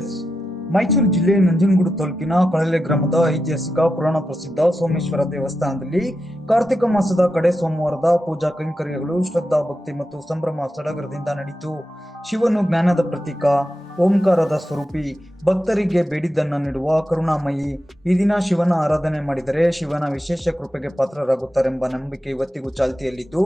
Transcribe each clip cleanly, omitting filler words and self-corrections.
S Mysuru ಜಿಲ್ಲೆ ನಂಜನಗೂಡು ತಾಲೂಕಿನ ಕಳಲೆ ಗ್ರಾಮದ ಐತಿಹಾಸಿಕ ಪುರಾಣ ಪ್ರಸಿದ್ಧ ಸೋಮೇಶ್ವರ ದೇವಸ್ಥಾನದಲ್ಲಿ ಕಾರ್ತಿಕ ಮಾಸದ ಕಡೆ ಸೋಮವಾರದ ಪೂಜಾ ಕೈಂಕರ್ಯಗಳು ಶ್ರದ್ಧಾ ಭಕ್ತಿ ಮತ್ತು ಸಂಭ್ರಮ ಸಡಗರದಿಂದ ನಡೆಯಿತು. ಶಿವನು ಜ್ಞಾನದ ಪ್ರತೀಕ, ಓಂಕಾರದ ಸ್ವರೂಪಿ, ಭಕ್ತರಿಗೆ ಬೇಡಿದ್ದನ್ನ ನೀಡುವ ಕರುಣಾಮಯಿ. ಈ ದಿನ ಶಿವನ ಆರಾಧನೆ ಮಾಡಿದರೆ ಶಿವನ ವಿಶೇಷ ಕೃಪೆಗೆ ಪಾತ್ರರಾಗುತ್ತಾರೆಂಬ ನಂಬಿಕೆ ಇವತ್ತಿಗೂ ಚಾಲ್ತಿಯಲ್ಲಿದ್ದು,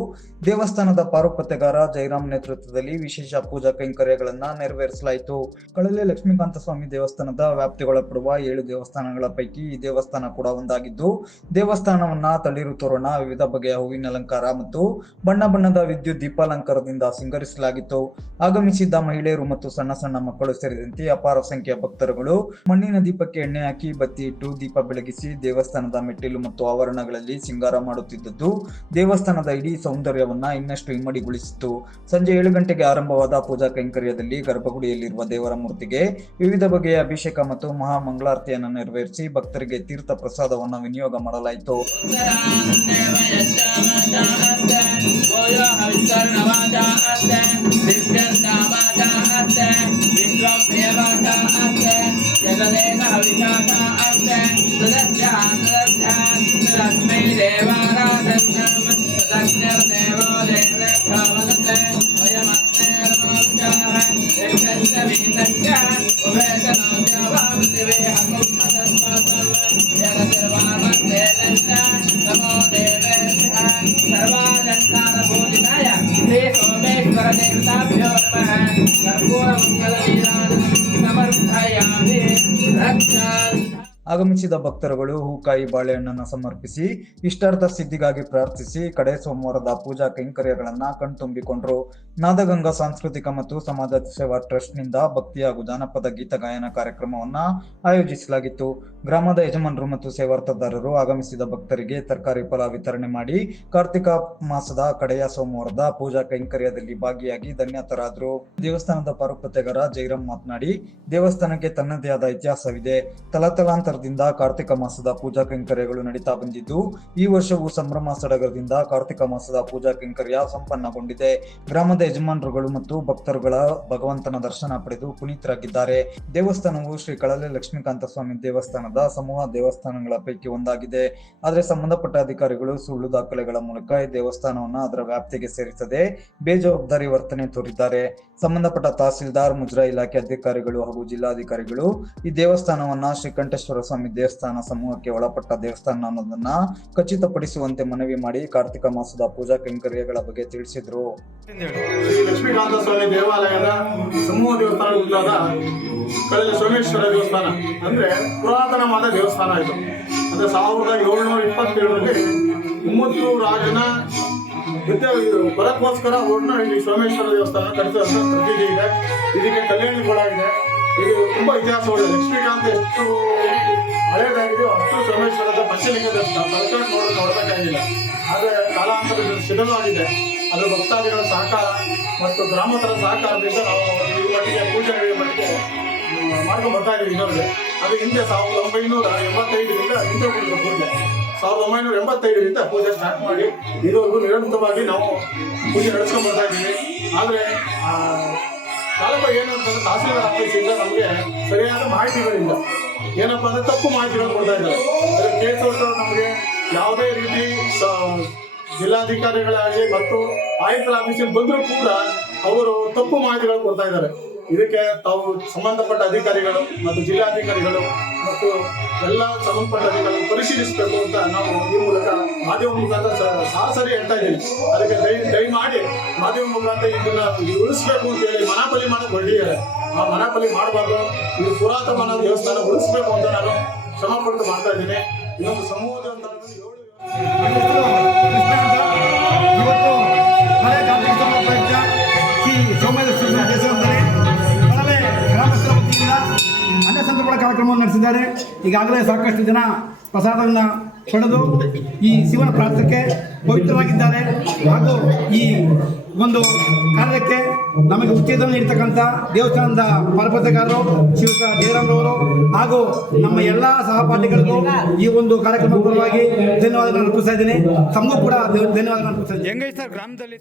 ದೇವಸ್ಥಾನದ ಪಾರುಪತ್ಯಗಾರ ಜಯರಾಮ್ ನೇತೃತ್ವದಲ್ಲಿ ವಿಶೇಷ ಪೂಜಾ ಕೈಂಕರ್ಯಗಳನ್ನ ನೆರವೇರಿಸಲಾಯಿತು. ಕಳಲೆ ಲಕ್ಷ್ಮೀಕಾಂತ ಸ್ವಾಮಿ ದೇವಸ್ಥಾನದ ವ್ಯಾಪ್ತಿಗೊಳಪಡುವ 7 ದೇವಸ್ಥಾನಗಳ ಪೈಕಿ ಈ ದೇವಸ್ಥಾನ ಕೂಡ ಒಂದಾಗಿದ್ದು, ದೇವಸ್ಥಾನವನ್ನ ತಳಿರು ತೋರಣ, ವಿವಿಧ ಬಗೆಯ ಹೂವಿನ ಅಲಂಕಾರ ಮತ್ತು ಬಣ್ಣ ಬಣ್ಣದ ವಿದ್ಯುತ್ ದೀಪಾಲಂಕಾರದಿಂದ ಸಿಂಗರಿಸಲಾಗಿತ್ತು. ಆಗಮಿಸಿದ್ದ ಮಹಿಳೆಯರು ಮತ್ತು ಸಣ್ಣ ಸಣ್ಣ ಮಕ್ಕಳು ಸೇರಿದಂತೆ ಅಪಾರ ಸಂಖ್ಯೆಯ ಭಕ್ತರುಗಳು ಮಣ್ಣಿನ ದೀಪಕ್ಕೆ ಎಣ್ಣೆ ಹಾಕಿ ಬತ್ತಿ ಇಟ್ಟು ದೀಪ ಬೆಳಗಿಸಿ ದೇವಸ್ಥಾನದ ಮೆಟ್ಟಿಲು ಮತ್ತು ಆವರಣಗಳಲ್ಲಿ ಸಿಂಗಾರ ಮಾಡುತ್ತಿದ್ದದ್ದು ದೇವಸ್ಥಾನದ ಇಡೀ ಸೌಂದರ್ಯವನ್ನ ಇನ್ನಷ್ಟು ಇಮ್ಮಡಿಗೊಳಿಸಿತು. ಸಂಜೆ 7 ಗಂಟೆಗೆ ಆರಂಭವಾದ ಪೂಜಾ ಕೈಂಕರ್ಯದಲ್ಲಿ ಗರ್ಭಗುಡಿಯಲ್ಲಿರುವ ದೇವರ ಮೂರ್ತಿಗೆ ವಿವಿಧ ಬಗೆಯ ಅಭಿಷೇಕ ಮತ್ತು ಮಹಾ ಮಂಗಳಾರತಿಯನ್ನು ನೆರವೇರಿಸಿ ಭಕ್ತರಿಗೆ ತೀರ್ಥ ಪ್ರಸಾದವನ್ನು ವಿನಿಯೋಗ ಮಾಡಲಾಯಿತು. ಆಗಮಿಸಿದ ಭಕ್ತರುಗಳು ಹೂಕಾಯಿ ಬಾಳೆಹಣ್ಣನ್ನು ಸಮರ್ಪಿಸಿ ಇಷ್ಟಾರ್ಥ ಸಿದ್ಧಿಗಾಗಿ ಪ್ರಾರ್ಥಿಸಿ ಕಡೆ ಸೋಮವಾರದ ಪೂಜಾ ಕೈಂಕರ್ಯಗಳನ್ನ ಕಣ್ತುಂಬಿಕೊಂಡ್ರು. ನಾದಗಂಗಾ ಸಾಂಸ್ಕೃತಿಕ ಮತ್ತು ಸಮಾಜ ಸೇವಾ ಟ್ರಸ್ಟ್ ನಿಂದ ಭಕ್ತಿ ಹಾಗೂ ಜಾನಪದ ಗೀತ ಗಾಯನ ಕಾರ್ಯಕ್ರಮವನ್ನ ಆಯೋಜಿಸಲಾಗಿತ್ತು. ಗ್ರಾಮದ ಯಜಮಾನರು ಮತ್ತು ಸೇವಾರ್ಥದಾರರು ಆಗಮಿಸಿದ ಭಕ್ತರಿಗೆ ತರಕಾರಿ ಫಲ ವಿತರಣೆ ಮಾಡಿ ಕಾರ್ತಿಕ ಮಾಸದ ಕಡೆಯ ಸೋಮವಾರದ ಪೂಜಾ ಕೈಂಕರ್ಯದಲ್ಲಿ ಭಾಗಿಯಾಗಿ ಧನ್ಯತರಾದರು. ದೇವಸ್ಥಾನದ ಪಾರುಪತ್ಯಗಾರ ಜಯರಾಮ್ ಮಾತನಾಡಿ, ದೇವಸ್ಥಾನಕ್ಕೆ ತನ್ನದೇ ಆದ ಇತಿಹಾಸವಿದೆ. ತಲತಲಾಂತರದಿಂದ ಕಾರ್ತಿಕ ಮಾಸದ ಪೂಜಾ ಕೈಂಕರ್ಯಗಳು ನಡೀತಾ ಬಂದಿದ್ದು, ಈ ವರ್ಷವೂ ಸಂಭ್ರಮ ಸಡಗರದಿಂದ ಕಾರ್ತಿಕ ಮಾಸದ ಪೂಜಾ ಕೈಂಕರ್ಯ ಸಂಪನ್ನಗೊಂಡಿದೆ. ಗ್ರಾಮದ ಯಜಮಾನರುಗಳು ಮತ್ತು ಭಕ್ತರುಗಳ ಭಗವಂತನ ದರ್ಶನ ಪಡೆದು ಪುನೀತರಾಗಿದ್ದಾರೆ. ದೇವಸ್ಥಾನವು ಶ್ರೀ ಕಳಲೆ ಲಕ್ಷ್ಮೀಕಾಂತ ಸ್ವಾಮಿ ದೇವಸ್ಥಾನದ ಸಮೂಹ ದೇವಸ್ಥಾನಗಳ ಪೈಕಿ ಒಂದಾಗಿದೆ. ಆದರೆ ಸಂಬಂಧಪಟ್ಟ ಅಧಿಕಾರಿಗಳು ಸುಳ್ಳು ದಾಖಲೆಗಳ ಮೂಲಕ ಈ ದೇವಸ್ಥಾನವನ್ನು ಅದರ ವ್ಯಾಪ್ತಿಗೆ ಸೇರಿಸದೆ ಬೇಜವಾಬ್ದಾರಿ ವರ್ತನೆ ತೋರಿದ್ದಾರೆ. ಸಂಬಂಧಪಟ್ಟ ತಹಸೀಲ್ದಾರ್, ಮುಜರಾಯಿ ಇಲಾಖೆ ಅಧಿಕಾರಿಗಳು ಹಾಗೂ ಜಿಲ್ಲಾಧಿಕಾರಿಗಳು ಈ ದೇವಸ್ಥಾನವನ್ನ ಶ್ರೀಕಂಠೇಶ್ವರ ಸ್ವಾಮಿ ದೇವಸ್ಥಾನ ಸಮೂಹಕ್ಕೆ ಒಳಪಟ್ಟ ದೇವಸ್ಥಾನ ಅನ್ನೋದನ್ನ ಖಚಿತಪಡಿಸುವಂತೆ ಮನವಿ ಮಾಡಿ ಕಾರ್ತಿಕ ಮಾಸದ ಪೂಜಾ ಕೈಂಕರ್ಯಗಳ ಬಗ್ಗೆ ತಿಳಿಸಿದ್ರು. ಶ್ರೀ ಲಕ್ಷ್ಮೀಕಾಂತ ಸ್ವಾಮಿ ದೇವಾಲಯದ ಸಮೂಹ ದೇವಸ್ಥಾನಗಳಾದ ಕಳಲೆ ಸೋಮೇಶ್ವರ ದೇವಸ್ಥಾನ ಅಂದ್ರೆ ಪುರಾತನವಾದ ದೇವಸ್ಥಾನ ಇದು. ಅಂದ್ರೆ 1727ರಲ್ಲಿ ಮುಮ್ಮತ್ತೂರು ರಾಜನ ಯುದ್ಧ ಬರಕ್ಕೋಸ್ಕರ ಈ ಸೋಮೇಶ್ವರ ದೇವಸ್ಥಾನ ಕಟ್ಟಿಸಿದ ಪ್ರತೀತಿ ಇದೆ. ಇದಕ್ಕೆ ಕಲ್ಯಾಣಿ ಕೂಡ ಇದೆ. ಇದು ತುಂಬಾ ಇತಿಹಾಸವಿದೆ. ಲಕ್ಷ್ಮೀಕಾಂತ ಎಷ್ಟು ಹಳೇದಾಗಿದೆಯೋ ಅಷ್ಟು ಸೋಮೇಶ್ವರದ ಪಂಚಲಿಂಗ ದೇವಸ್ಥಾನ ನೋಡಬೇಕಾಗಿಲ್ಲ. ಆದರೆ ಕಾಲಾಂತರದಲ್ಲಿ ಶಿಥಿಲವಾಗಿದೆ. ಅದು ಭಕ್ತಾದಿಗಳ ಸಹಕಾರ ಮತ್ತು ಗ್ರಾಮಸ್ಥರ ಸಹಕಾರದಿಂದ ನಾವು ಈ ಮಟ್ಟಿಗೆ ಪೂಜೆ ಮಟ್ಟಿಗೆ ಮಾಡ್ಕೊಂಡು ಬರ್ತಾ ಇದ್ದೀವಿ. ಇನ್ನೊಂದು ಅದು ಹಿಂದೆ 1985ರಿಂದ ಹಿಂದೆ ಬಿಟ್ಟಿರೋ ಪೂಜೆ. 1985ರಿಂದ ಪೂಜೆ ಸ್ಟಾರ್ಟ್ ಮಾಡಿ ಇದುವರೆಗೂ ನಿರಂತರವಾಗಿ ನಾವು ಪೂಜೆ ನಡೆಸ್ಕೊಂಡು ಬರ್ತಾ ಇದ್ದೀವಿ. ಆದರೆ ಕಾಲಪ ಏನು ಅಂತಂದ್ರೆ ತಹಸೀಲ್ದಾರ್ ಆಫೀಸಿಂದ ನಮಗೆ ಸರಿಯಾದ ಮಾಹಿತಿಗಳಿಲ್ಲ. ಏನಪ್ಪ ಅಂದ್ರೆ ತಪ್ಪು ಮಾಹಿತಿಗಳು ಕೊಡ್ತಾ ಇದ್ದಾರೆ. ಕೇಸ್ ನಮಗೆ ಯಾವುದೇ ರೀತಿ ಜಿಲ್ಲಾಧಿಕಾರಿಗಳಾಗಿ ಮತ್ತು ಆಯುಕ್ತರ ಆಫೀಸಿಗೆ ಬಂದರೂ ಕೂಡ ಅವರು ತಪ್ಪು ಮಾಹಿತಿಗಳು ಕೊಡ್ತಾ ಇದ್ದಾರೆ. ಇದಕ್ಕೆ ತಾವು ಸಂಬಂಧಪಟ್ಟ ಅಧಿಕಾರಿಗಳು ಮತ್ತು ಜಿಲ್ಲಾಧಿಕಾರಿಗಳು ಮತ್ತು ಎಲ್ಲ ಸಂಬಂಧಪಟ್ಟ ಅಧಿಕಾರಿಗಳು ಪರಿಶೀಲಿಸಬೇಕು ಅಂತ ನಾವು ಈ ಮೂಲಕ ಮಾಧ್ಯಮ ಮುಖಾಂತರ ಸರಾಸರಿ ಹೇಳ್ತಾ ಇದ್ದೀವಿ. ಅದಕ್ಕೆ ದಯಮಾಡಿ ಮಾಧ್ಯಮ ಮುಖಾಂತರ ಇದನ್ನ ಉಳಿಸ್ಬೇಕು ಅಂತ ಹೇಳಿ ಮನಾಪಲಿ ಮಾಡೋದು ಹೊರಟಿದ್ದಾರೆ. ಆ ಮನಾಪಲಿ ಮಾಡಬಾರ್ದು. ಇದು ಪುರಾತನ ದೇವಸ್ಥಾನ ಉಳಿಸ್ಬೇಕು ಅಂತ ನಾನು ಶ್ರಮ ಪಟ್ಟು ಮಾಡ್ತಾ ಇದ್ದೀನಿ. ಇನ್ನೊಂದು ಸಮೂಹದ ಕಾರ್ಯಕ್ರಮವನ್ನು ನಡೆಸಿದ್ದಾರೆ. ಈಗಾಗಲೇ ಸಾಕಷ್ಟು ಜನ ಪ್ರಸಾದವನ್ನು ಪಡೆದು ಈ ಶಿವನ ಪ್ರಾರ್ಥನೆಗೆ ಪವಿತ್ರವಾಗಿದ್ದಾರೆ. ಹಾಗೂ ಈ ಒಂದು ಕಾರ್ಯಕ್ಕೆ ನಮಗೆ ಉತ್ತೇಜನ ನೀಡತಕ್ಕಂಥ ದೇವಸ್ಥಾನದ ಪಾರುಪತ್ಯಗಾರರು ಶ್ರೀಯುತ ಜಯರಾಮ್ರವರು ಹಾಗೂ ನಮ್ಮ ಎಲ್ಲ ಸಹಪಾಠಿಗಳಿಗೂ ಈ ಒಂದು ಕಾರ್ಯಕ್ರಮದ ಪರವಾಗಿ ಧನ್ಯವಾದಗಳನ್ನು ಅರ್ಪಿಸ್ತಾ ಇದ್ದೀನಿ. ತಮಗೂ ಕೂಡ ಧನ್ಯವಾದಗಳನ್ನು ಅರ್ಪಿಸ್ತಾ ಇದ್ದೀನಿ. ಹೆಂಗೈತೆ ಸರ್ ಗ್ರಾಮದಲ್ಲಿ